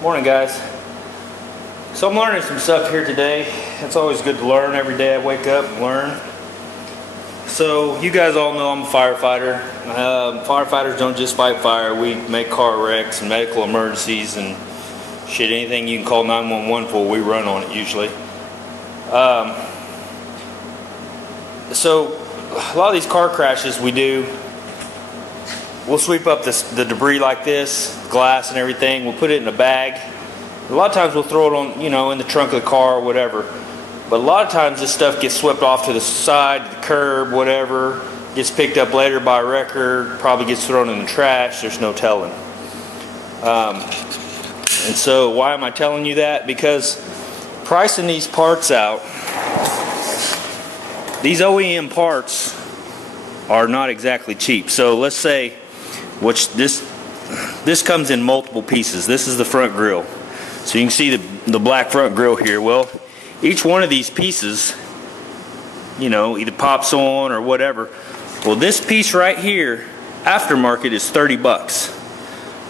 Morning, guys. So I'm learning some stuff here today. It's always good to learn. Every day I wake up and learn. So you guys all know I'm a firefighter. Firefighters don't just fight fire. We make car wrecks and medical emergencies and shit. Anything you can call 911 for, we run on it usually. So a lot of these car crashes we'll sweep up the debris like this, glass and everything. We'll put it in a bag. A lot of times we'll throw it on, in the trunk of the car or whatever. But a lot of times this stuff gets swept off to the side, the curb, whatever. Gets picked up later by a wrecker. Probably gets thrown in the trash. There's no telling. And so why am I telling you that? Because pricing these parts out, these OEM parts are not exactly cheap. So let's say, this comes in multiple pieces. This is the front grille. So you can see the black front grille here. Well, each one of these pieces, either pops on or whatever. Well, this piece right here, aftermarket, is 30 bucks.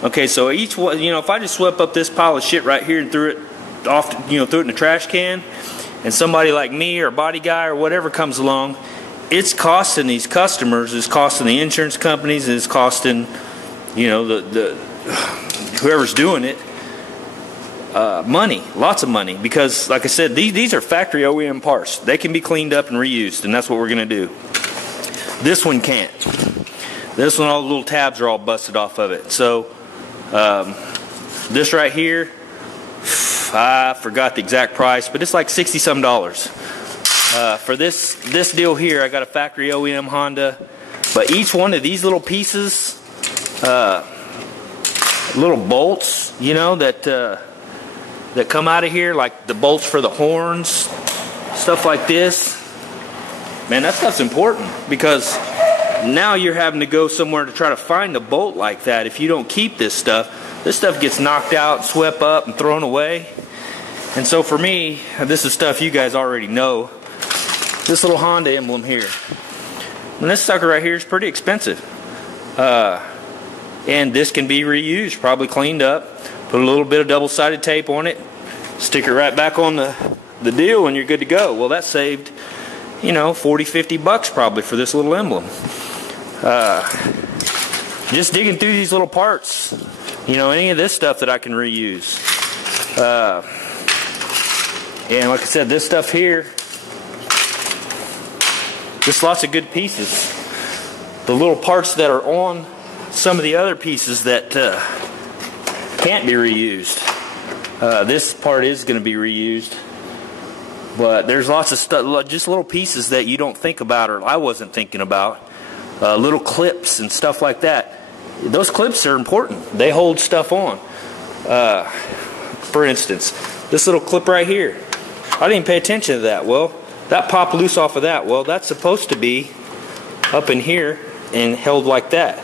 Okay, so each one, if I just swept up this pile of shit right here and threw it off, threw it in the trash can, and somebody like me or a body guy or whatever comes along, it's costing these customers, it's costing the insurance companies, it's costing, whoever's doing it, money, lots of money. Because, like I said, these are factory OEM parts. They can be cleaned up and reused, and that's what we're going to do. This one can't. This one, all the little tabs are all busted off of it. So, this right here, I forgot the exact price, but it's like $60-some. For this deal here, I got a factory OEM Honda, but each one of these little pieces, little bolts, that come out of here, like the bolts for the horns, stuff like this, man, that stuff's important, because now you're having to go somewhere to try to find a bolt like that. If you don't keep this stuff gets knocked out, swept up, and thrown away. And so for me, this is stuff you guys already know. This little Honda emblem here, and this sucker right here is pretty expensive, and this can be reused, probably cleaned up, put a little bit of double-sided tape on it, stick it right back on the deal, and you're good to go. Well, that saved 40-50 bucks probably for this little emblem. Just digging through these little parts, any of this stuff that I can reuse, and like I said, this stuff here, just lots of good pieces. The little parts that are on some of the other pieces that can't be reused. This part is going to be reused, but there's lots of stuff, just little pieces that you don't think about, or I wasn't thinking about. Little clips and stuff like that. Those clips are important. They hold stuff on. For instance, this little clip right here. I didn't pay attention to that. Well, that popped loose off of that. Well, that's supposed to be up in here and held like that.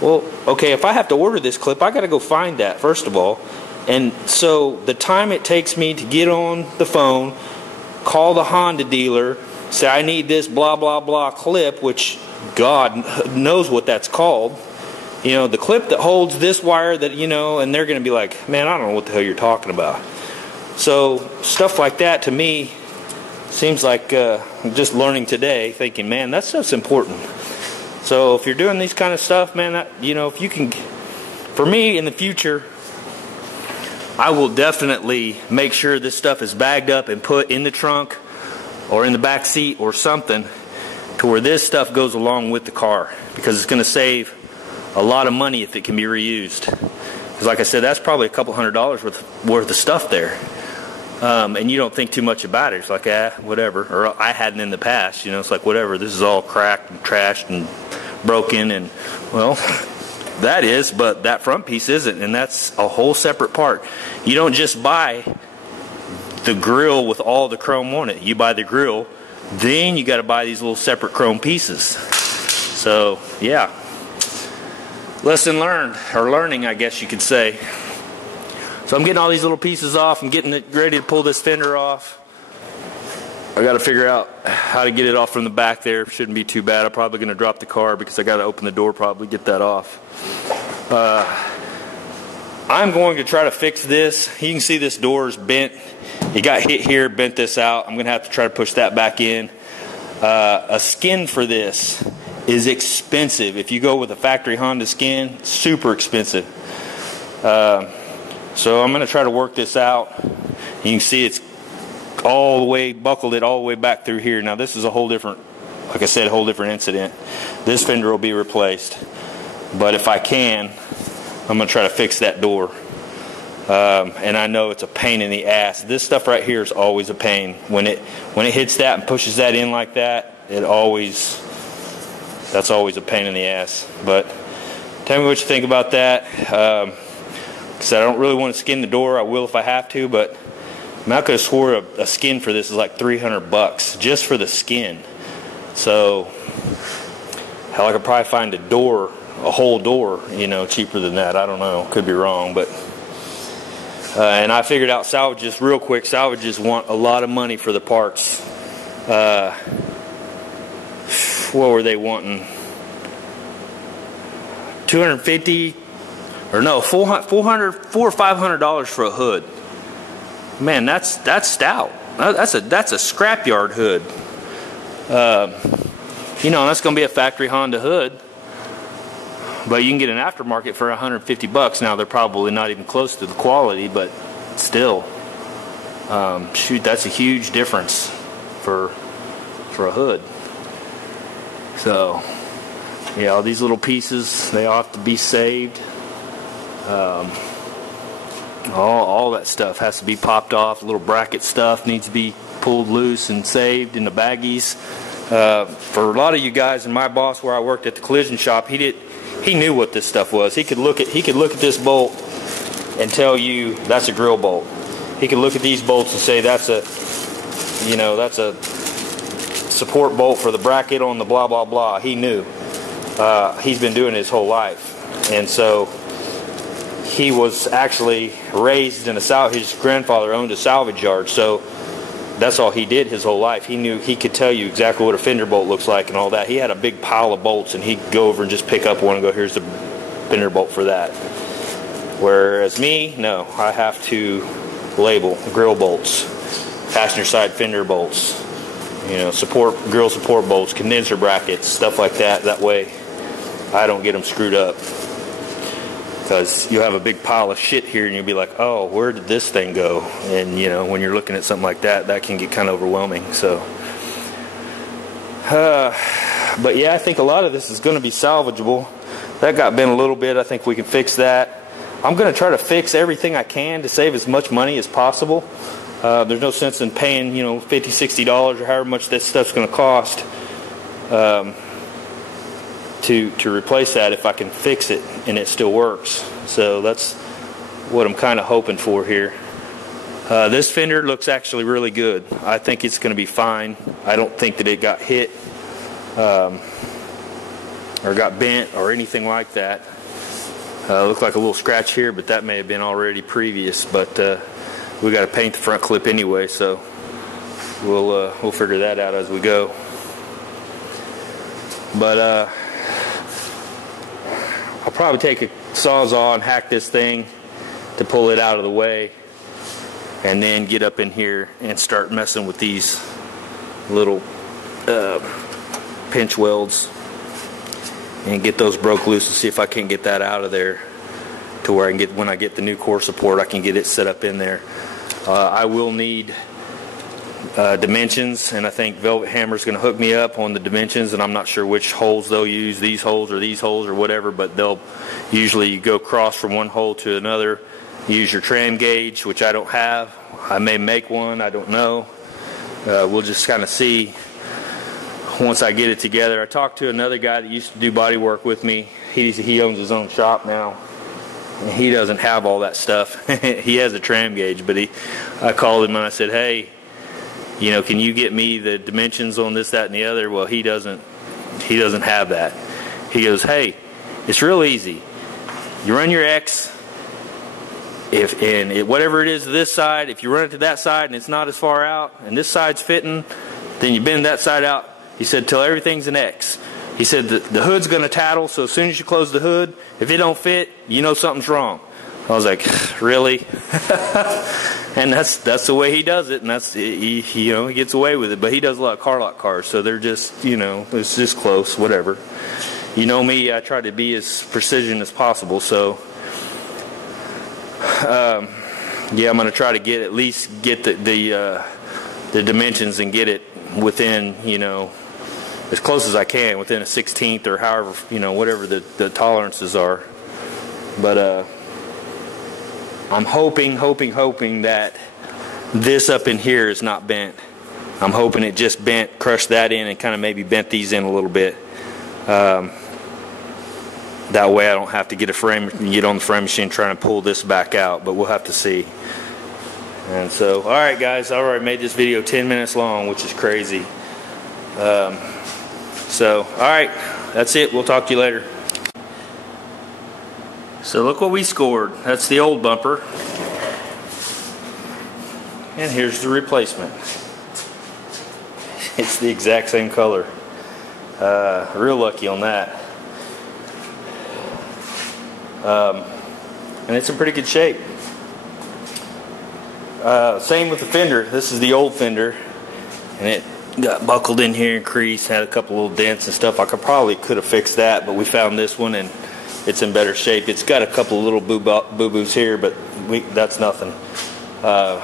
Well, okay, if I have to order this clip, I got to go find that, first of all. And so the time it takes me to get on the phone, call the Honda dealer, say I need this blah blah blah clip, which God knows what that's called. The clip that holds this wire that, and they're going to be like, man, I don't know what the hell you're talking about. So stuff like that to me seems like I'm just learning today, thinking, man, that stuff's important. So if you're doing these kind of stuff, man, if you can, for me in the future, I will definitely make sure this stuff is bagged up and put in the trunk or in the back seat or something, to where this stuff goes along with the car, because it's going to save a lot of money if it can be reused. Because like I said, that's probably a couple $100 worth of stuff there. And you don't think too much about it. It's like, whatever. Or I hadn't in the past. It's like, whatever. This is all cracked and trashed and broken. And, well, that is, but that front piece isn't. And that's a whole separate part. You don't just buy the grill with all the chrome on it. You buy the grill, then you got to buy these little separate chrome pieces. So, yeah. Lesson learned. Or learning, I guess you could say. So I'm getting all these little pieces off. I'm getting it ready to pull this fender off. I got to figure out how to get it off from the back there. Shouldn't be too bad. I'm probably going to drop the car because I got to open the door, probably get that off. I'm going to try to fix this. You can see this door is bent. It got hit here, bent this out. I'm going to have to try to push that back in. A skin for this is expensive. If you go with a factory Honda skin, super expensive. So I'm going to try to work this out. You can see it's all the way, buckled it all the way back through here. Now this is a whole different, like I said, a whole different incident. This fender will be replaced. But if I can, I'm going to try to fix that door. And I know it's a pain in the ass. This stuff right here is always a pain. When it hits that and pushes that in like that, that's always a pain in the ass. But tell me what you think about that. Because I don't really want to skin the door. I will if I have to, but I could have swore a skin for this is like $300 just for the skin. So hell, I could probably find a whole door, cheaper than that. I don't know. Could be wrong, but and I figured out salvages real quick. Salvages want a lot of money for the parts. What were they wanting? $250 or no, $400 or $500 for a hood. Man, that's stout. That's a scrapyard hood. That's going to be a factory Honda hood. But you can get an aftermarket for $150. Now they're probably not even close to the quality, but still, shoot, that's a huge difference for a hood. So, yeah, all these little pieces, they ought to be saved. All that stuff has to be popped off. Little bracket stuff needs to be pulled loose and saved in the baggies. For a lot of you guys, and my boss where I worked at the collision shop, he knew what this stuff was. He could look at this bolt and tell you that's a grill bolt. He could look at these bolts and say that's a support bolt for the bracket on the blah blah blah. He knew. He's been doing it his whole life, and so he was actually raised in his grandfather owned a salvage yard, so that's all he did his whole life. He could tell you exactly what a fender bolt looks like and all that. He had a big pile of bolts, and he'd go over and just pick up one and go, here's the fender bolt for that. Whereas me, no, I have to label grill bolts, passenger side fender bolts, grill support bolts, condenser brackets, stuff like that. That way I don't get them screwed up. Because you have a big pile of shit here and you'll be like, oh, where did this thing go? And when you're looking at something like that, that can get kind of overwhelming. So but yeah, I think a lot of this is going to be salvageable. That got bent a little bit. I think we can fix that. I'm going to try to fix everything I can to save as much money as possible. There's no sense in paying $50, $60 or however much this stuff's going to cost to replace that if I can fix it and it still works. So that's what I'm kind of hoping for here. This fender looks actually really good. I think it's going to be fine. I don't think that it got hit or got bent or anything like that. Looked like a little scratch here, but that may have been already previous. But we got to paint the front clip anyway, so we'll figure that out as we go. But I'll probably take a Sawzall and hack this thing to pull it out of the way, and then get up in here and start messing with these little pinch welds and get those broke loose and see if I can get that out of there to where I can get, when I get the new core support, I can get it set up in there. I will need dimensions, and I think Velvet Hammer's going to hook me up on the dimensions, and I'm not sure which holes they'll use, these holes or whatever, but they'll usually go cross from one hole to another. Use your tram gauge, which I don't have. I may make one, I don't know. We'll just kind of see once I get it together. I talked to another guy that used to do body work with me. He owns his own shop now. He doesn't have all that stuff. He has a tram gauge, but I called him and I said, hey, can you get me the dimensions on this, that, and the other? Well, he doesn't have that. He goes, hey, it's real easy. You run your X, whatever it is to this side, if you run it to that side and it's not as far out, and this side's fitting, then you bend that side out. He said, till everything's an X. He said the hood's going to tattle, so as soon as you close the hood, if it don't fit, you know something's wrong. I was like, really? And that's the way he does it, and he gets away with it. But he does a lot of car lot cars, so they're just, it's just close, whatever. You know me, I try to be as precision as possible. So yeah, I'm gonna try to at least get the dimensions and get it within, as close as I can, within a 1/16 or however, whatever the tolerances are. But I'm hoping that this up in here is not bent. I'm hoping it just bent, crushed that in, and kind of maybe bent these in a little bit. That way I don't have to get on the frame machine trying to pull this back out, but we'll have to see. And so, all right, guys, I already made this video 10 minutes long, which is crazy. So, all right, that's it. We'll talk to you later. So look what we scored. That's the old bumper. And here's the replacement. It's the exact same color. Real lucky on that. And it's in pretty good shape. Same with the fender. This is the old fender, and it got buckled in here and creased, had a couple little dents and stuff. I could have fixed that, but we found this one and it's in better shape. It's got a couple of little boo-boos here, but that's nothing. But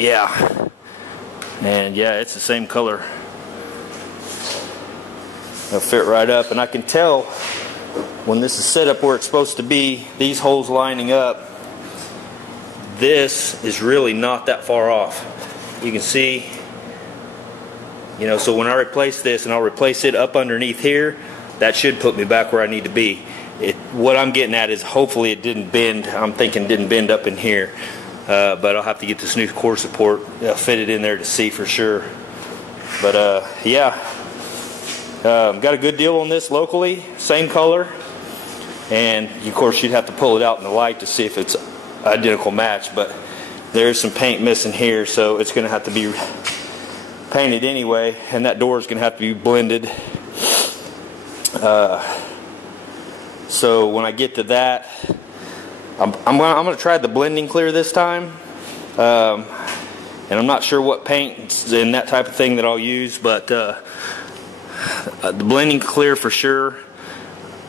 yeah, and yeah, it's the same color. It'll fit right up, and I can tell when this is set up where it's supposed to be, these holes lining up, this is really not that far off. You can see, so when I replace this, and I'll replace it up underneath here, that should put me back where I need to be. What I'm getting at is hopefully it didn't bend. I'm thinking it didn't bend up in here, but I'll have to get this new core support fitted in there to see for sure. But yeah, got a good deal on this locally, same color, and of course you'd have to pull it out in the light to see if it's identical match, but there's some paint missing here, so it's going to have to be painted anyway, and that door is going to have to be blended. So when I get to that, I'm going to try the blending clear this time, and I'm not sure what paint and that type of thing that I'll use, but the blending clear for sure,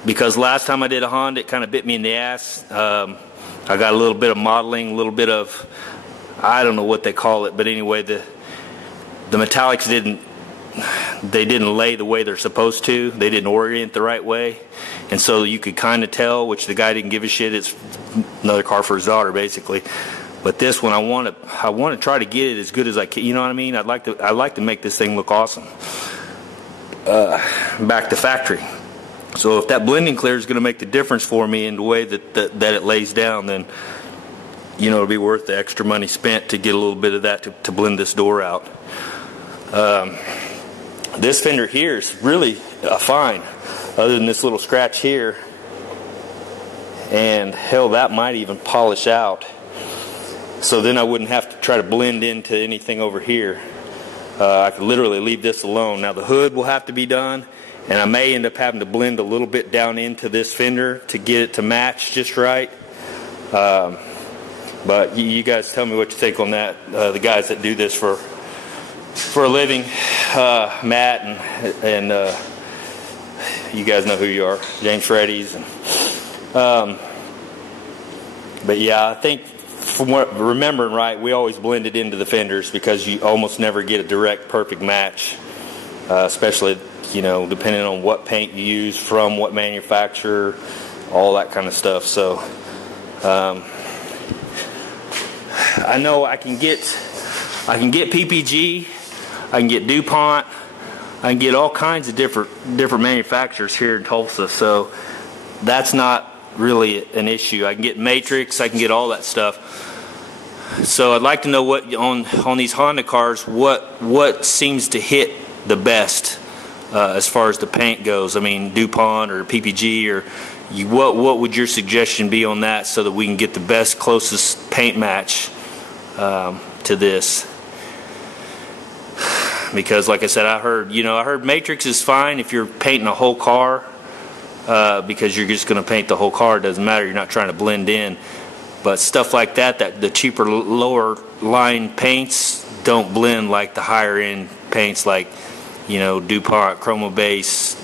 because last time I did a Honda it kind of bit me in the ass. I got a little bit of modeling, a little bit of, I don't know what they call it, but anyway, the metallics didn't lay the way they're supposed to. They didn't orient the right way, and so you could kind of tell, which the guy didn't give a shit. It's another car for his daughter, basically. But this one, I want to try to get it as good as I can. You know what I mean? I'd like to make this thing look awesome. Back to factory. So if that blending clear is going to make the difference for me in the way that it lays down, then it'll be worth the extra money spent to get a little bit of that to blend this door out. This fender here is really fine, other than this little scratch here, and hell, that might even polish out, so then I wouldn't have to try to blend into anything over here. I could literally leave this alone. Now the hood will have to be done, and I may end up having to blend a little bit down into this fender to get it to match just right. But you guys tell me what you think on that. The guys that do this for a living, Matt and you guys know who you are, James Freddy's. But yeah, I think from what remembering right, we always blend it into the fenders because you almost never get a direct perfect match, especially depending on what paint you use from what manufacturer, all that kind of stuff. So I know I can get PPG, I can get DuPont, I can get all kinds of different manufacturers here in Tulsa, so that's not really an issue. I can get Matrix, I can get all that stuff. So I'd like to know what on these Honda cars, what seems to hit the best as far as the paint goes. I mean, DuPont or PPG, or what would your suggestion be on that, so that we can get the best, closest paint match to this? Because like I said, I heard Matrix is fine if you're painting a whole car. because you're just going to paint the whole car. It doesn't matter. You're not trying to blend in. But stuff like that, the cheaper lower line paints don't blend like the higher end paints, like, you know, DuPont, Chroma Base,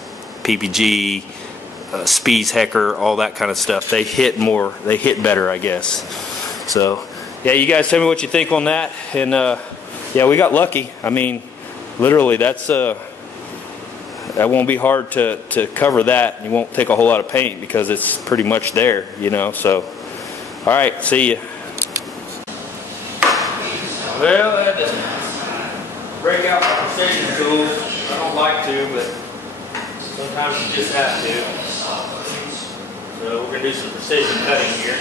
PPG, Spies, Hecker, all that kind of stuff. They hit more, they hit better, I guess. So yeah, you guys tell me what you think on that. And yeah, we got lucky. I mean, literally, that won't be hard to cover that. You won't take a whole lot of paint because it's pretty much there, you know. So all right, see ya. Well, I had to break out my precision tools. I don't like to, but sometimes you just have to. So we're going to do some precision cutting here.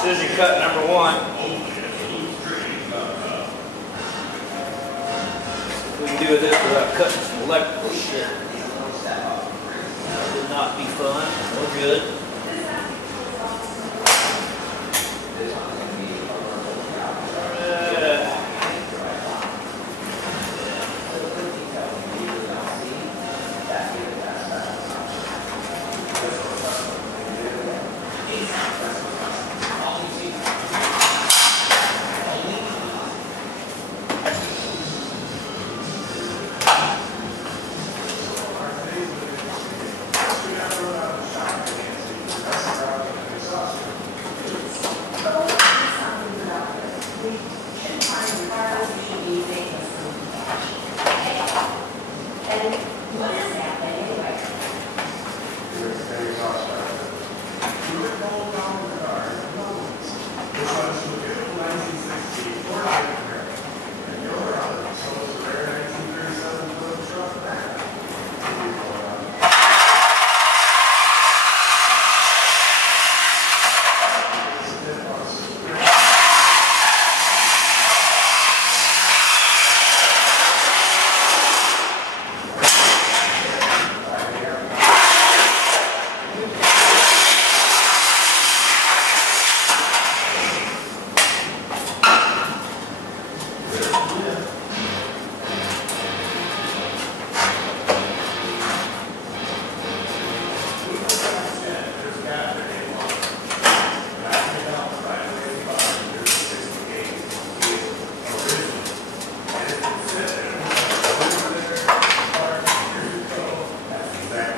Precision cut number 1. We can do this without cutting some electrical shit. That would not be fun or good.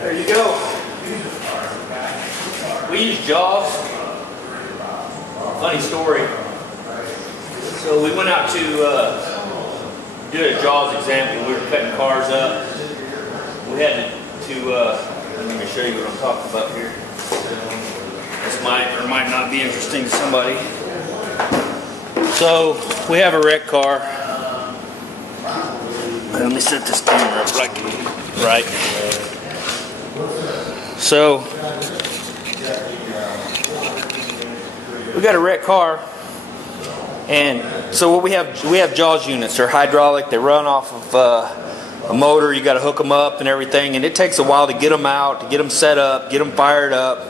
There you go. We use jaws. Funny story. So we went out to do a jaws example. We were cutting cars up. We had to let me show you what I'm talking about here. This might or might not be interesting to somebody. So we have a wrecked car. Let me set this camera up right. So we got a wrecked car, and so what we have jaws units. They're hydraulic. They run off of a motor. You got to hook them up and everything, and it takes a while to get them out, to get them set up, get them fired up.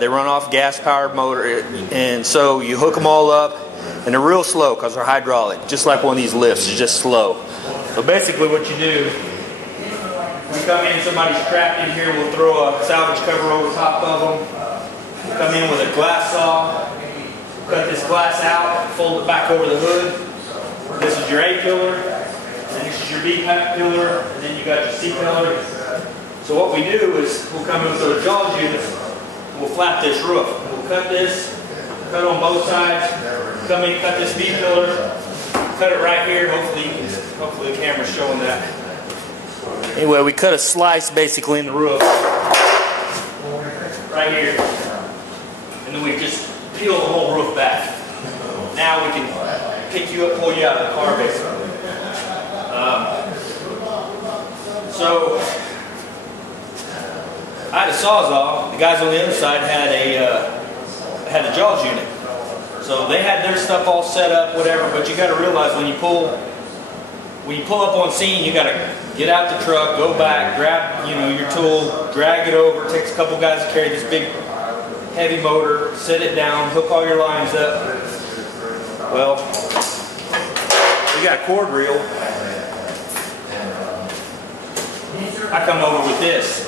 They run off gas-powered motor, and so you hook them all up, and they're real slow because they're hydraulic, just like one of these lifts. It's just slow. So basically, what you do. We come in, somebody's trapped in here, we'll throw a salvage cover over top of them. We'll come in with a glass saw, cut this glass out, fold it back over the hood. This is your A pillar, and this is your B pillar, and then you got your C pillar. So what we do is we'll come in with a jaws unit, and we'll flap this roof. We'll cut this, cut on both sides, come in, cut this B pillar, cut it right here. Hopefully the camera's showing that. Anyway, we cut a slice basically in the roof, right here, and then we just peel the whole roof back. Now we can pick you up, pull you out of the car, basically. So I had a Sawzall. The guys on the other side had a Jaws unit. So they had their stuff all set up, whatever. But you got to realize when you pull up on scene, you got to get out the truck, go back, grab your tool, drag it over. It takes a couple guys to carry this big heavy motor, set it down, hook all your lines up. Well, we got a cord reel. I come over with this.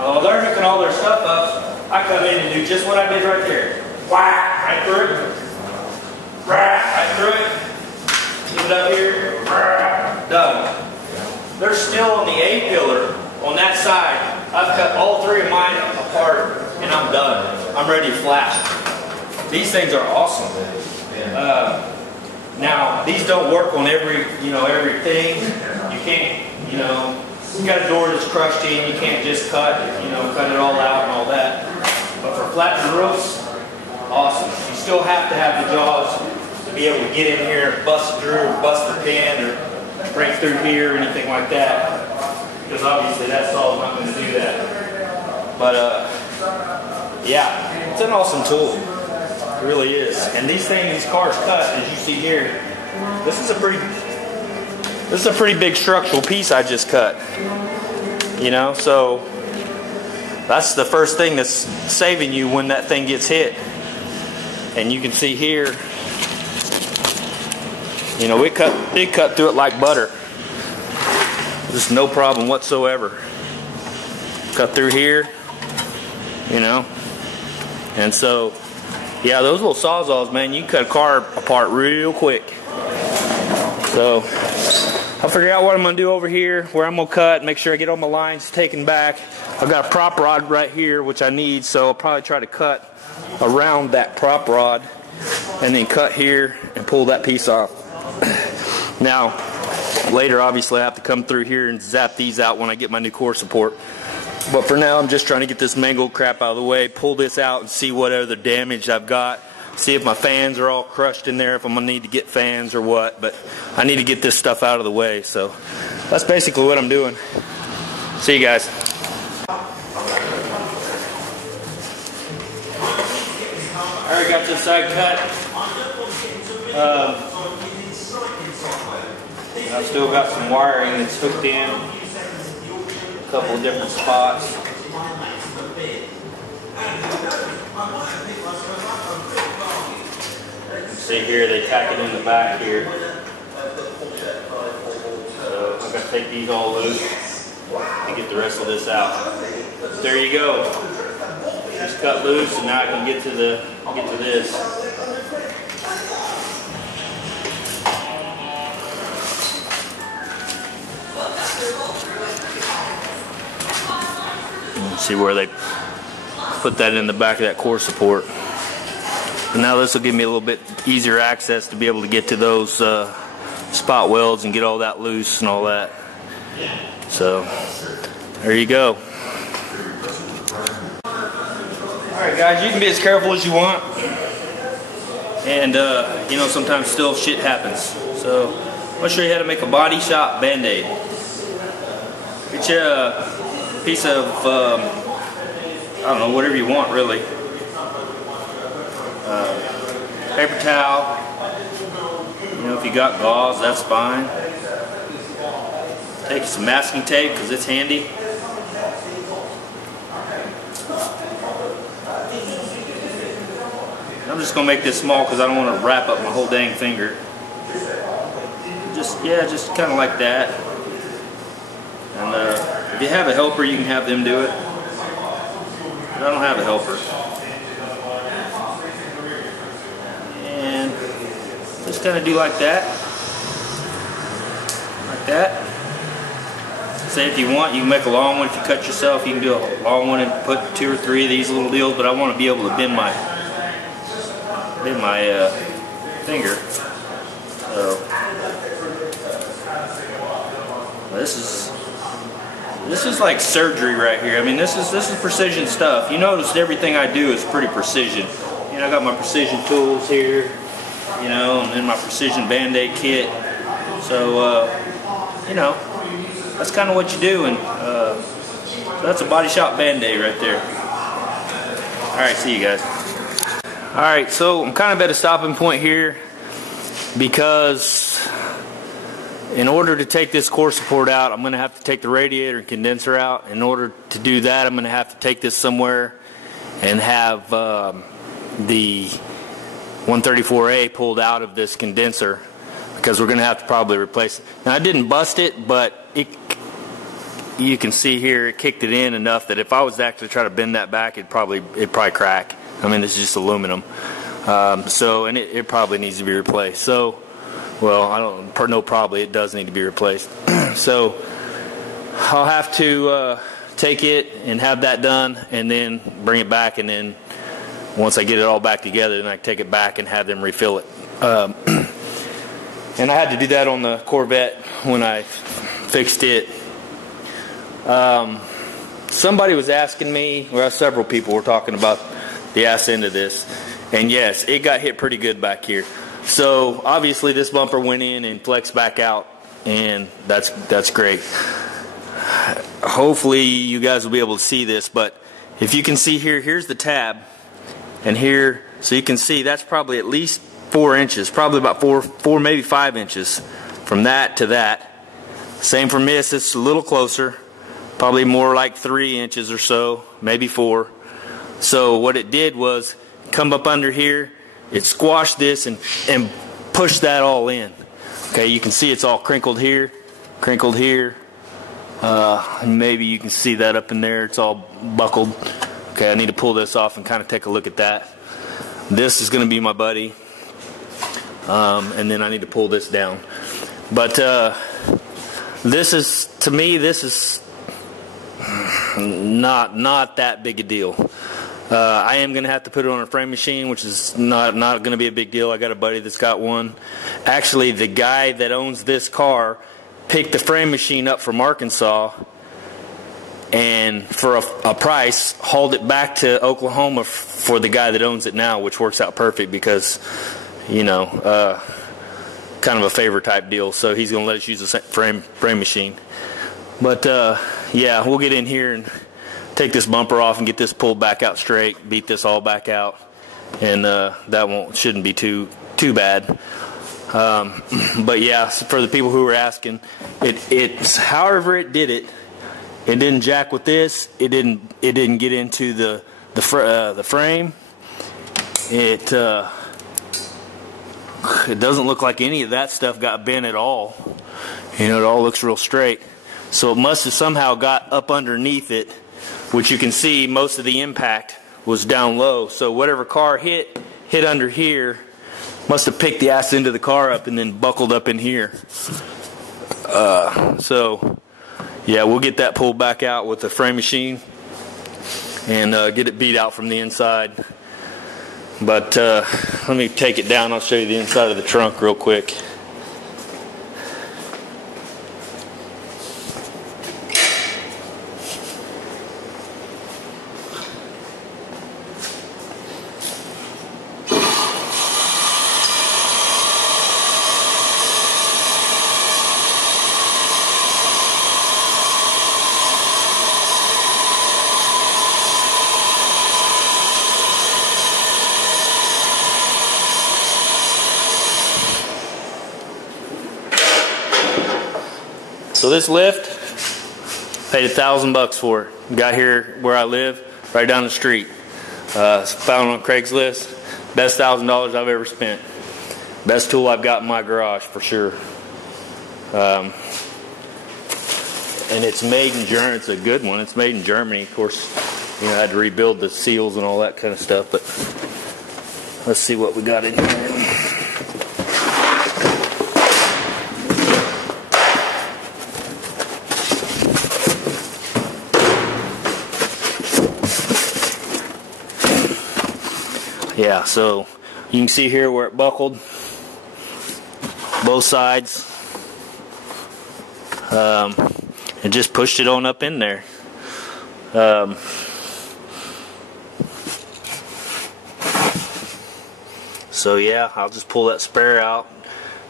While they're hooking all their stuff up, I come in and do just what I did right there. Whack, right through it. Right through it. Keep it up here. Done. They're still on the A pillar on that side. I've cut all three of mine apart and I'm done. I'm ready to flap. These things are awesome. Now, these don't work on everything. You can't, you got a door that's crushed in, you can't just cut it all out and all that. But for flattening roofs, awesome. You still have to have the jaws to be able to get in here and bust it through, or bust the pin, or break through here, or anything like that. Because obviously that saw's not going to do that. But yeah, it's an awesome tool. It really is. And these cars cut, as you see here. This is a pretty big structural piece I just cut. So that's the first thing that's saving you when that thing gets hit. And you can see here, it cut through it like butter. Just no problem whatsoever. Cut through here, And so, yeah, those little Sawzalls, man, you can cut a car apart real quick. So I'll figure out what I'm going to do over here, where I'm going to cut, make sure I get all my lines taken back. I've got a prop rod right here, which I need, so I'll probably try to cut around that prop rod and then cut here and pull that piece off. Now, later, obviously, I have to come through here and zap these out when I get my new core support. But for now, I'm just trying to get this mangled crap out of the way, pull this out and see what other damage I've got. See if my fans are all crushed in there, if I'm going to need to get fans or what. But I need to get this stuff out of the way. So that's basically what I'm doing. See you guys. Alright, got this side cut. I've still got some wiring that's hooked in. A couple of different spots. See here, they tack it in the back here. So I'm going to take these all loose to get the rest of this out. There you go. Just cut loose, and now I can get to this. See where they put that in the back of that core support. And now this will give me a little bit easier access to be able to get to those spot welds and get all that loose and all that. So there you go. Alright guys, you can be as careful as you want. And sometimes still shit happens. So I'm going to show you how to make a body shop band-aid. Get you a piece of, I don't know, whatever you want really. Paper towel. If you got gauze, that's fine. Take some masking tape because it's handy. I'm just going to make this small because I don't want to wrap up my whole dang finger. Just kind of like that. And if you have a helper, you can have them do it. But I don't have a helper. And just kind of do like that. Like that. Say if you want, you can make a long one. If you cut yourself, you can do a long one and put 2 or 3 of these little deals. But I want to be able to bend my finger. So this is like surgery right here. I mean, this is precision stuff. You notice everything I do is pretty precision. I got my precision tools here. you know, and then my precision Band-Aid kit. So, you know, that's kind of what you do, and so that's a Body Shop Band-Aid right there. Alright, see you guys. Alright, so I'm kind of at a stopping point here because in order to take this core support out, I'm going to have to take the radiator and condenser out. In order to do that, I'm going to have to take this somewhere and have the 134A pulled out of this condenser, because we're going to have to probably replace it. Now, I didn't bust it, but you can see here it kicked it in enough that if I was to actually try to bend that back, it'd probably crack. I mean, this is just aluminum, so and it probably needs to be replaced. So, well, it does need to be replaced. So I'll have to take it and have that done, and then bring it back, and then once I get it all back together, then I can take it back and have them refill it. And I had to do that on the Corvette when I fixed it. Somebody was asking me, well, several people were talking about the ass end of this, and yes, it got hit pretty good back here. So obviously this bumper went in and flexed back out, and that's great. Hopefully you guys will be able to see this, but if you can see here, here's the tab, and here, so you can see that's probably at least 4 inches, probably about 4 maybe 5 inches from that to that. Same from this, it's a little closer, probably more like 3 inches or so, maybe 4. So what it did was come up under here, it squashed this and pushed that all in. Okay, you can see it's all crinkled here, maybe you can see that up in there, it's all buckled. Okay, I need to pull this off and kind of take a look at that. This is going to be my buddy, and then I need to pull this down. But this is, to me, this is not that big a deal. I am going to have to put it on a frame machine, which is not going to be a big deal. I got a buddy that's got one. Actually, the guy that owns this car picked the frame machine up from Arkansas, and for a price, hauled it back to Oklahoma for the guy that owns it now, which works out perfect because, you know, kind of a favor type deal. So he's going to let us use the frame machine. But yeah, we'll get in here and take this bumper off and get this pulled back out straight, beat this all back out, and that shouldn't be too bad. But yeah, for the people who were asking, it's however it did it. It didn't jack with this. It didn't get into the frame. It doesn't look like any of that stuff got bent at all. You know, it all looks real straight. So it must have somehow got up underneath it, which you can see most of the impact was down low. So whatever car hit under here must have picked the ass into the car up and then buckled up in here. So yeah, we'll get that pulled back out with the frame machine and get it beat out from the inside. But let me take it down. I'll show you the inside of the trunk real quick. So this lift, paid $1,000 for it. Got here where I live, right down the street. Found on Craigslist. Best $1,000 I've ever spent. Best tool I've got in my garage for sure. And it's made in Germany. It's a good one. It's made in Germany. Of course, you know, I had to rebuild the seals and all that kind of stuff. But let's see what we got in here. Yeah, so you can see here where it buckled, both sides. And just pushed it on up in there. So yeah, I'll just pull that spare out,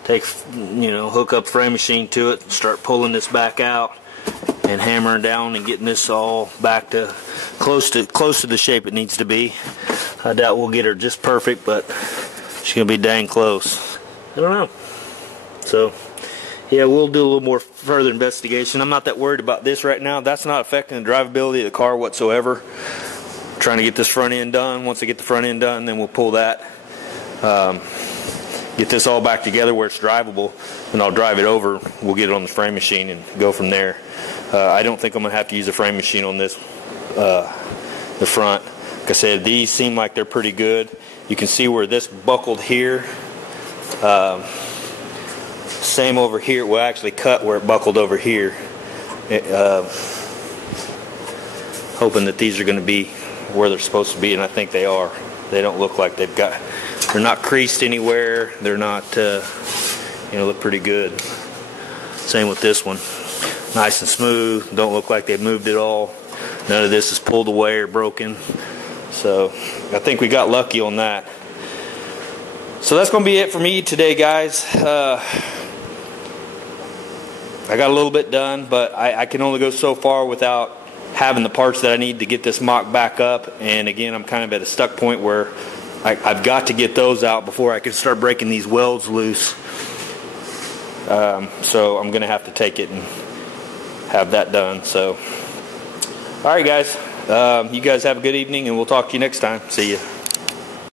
take, hook up frame machine to it, start pulling this back out and hammering down and getting this all back to close to the shape it needs to be. I doubt we'll get her just perfect, but she's gonna be dang close. I don't know. So yeah, we'll do a little more further investigation. I'm not that worried about this right now. That's not affecting the drivability of the car whatsoever. I'm trying to get this front end done. Once I get the front end done, then we'll pull that, get this all back together where it's drivable, and I'll drive it over. We'll get it on the frame machine and go from there. I don't think I'm gonna have to use a frame machine on this, the front. Like I said, these seem like they're pretty good. You can see where this buckled here. Same over here. We'll actually cut where it buckled over here. Hoping that these are going to be where they're supposed to be, and I think they are. They don't look like they're not creased anywhere. They're not, look pretty good. Same with this one. Nice and smooth. Don't look like they've moved at all. None of this is pulled away or broken. So I think we got lucky on that. So that's going to be it for me today, guys. I got a little bit done, but I can only go so far without having the parts that I need to get this mock back up. And again, I'm kind of at a stuck point where I've got to get those out before I can start breaking these welds loose. So I'm going to have to take it and have that done. So, all right, guys. You guys have a good evening, and we'll talk to you next time. See ya.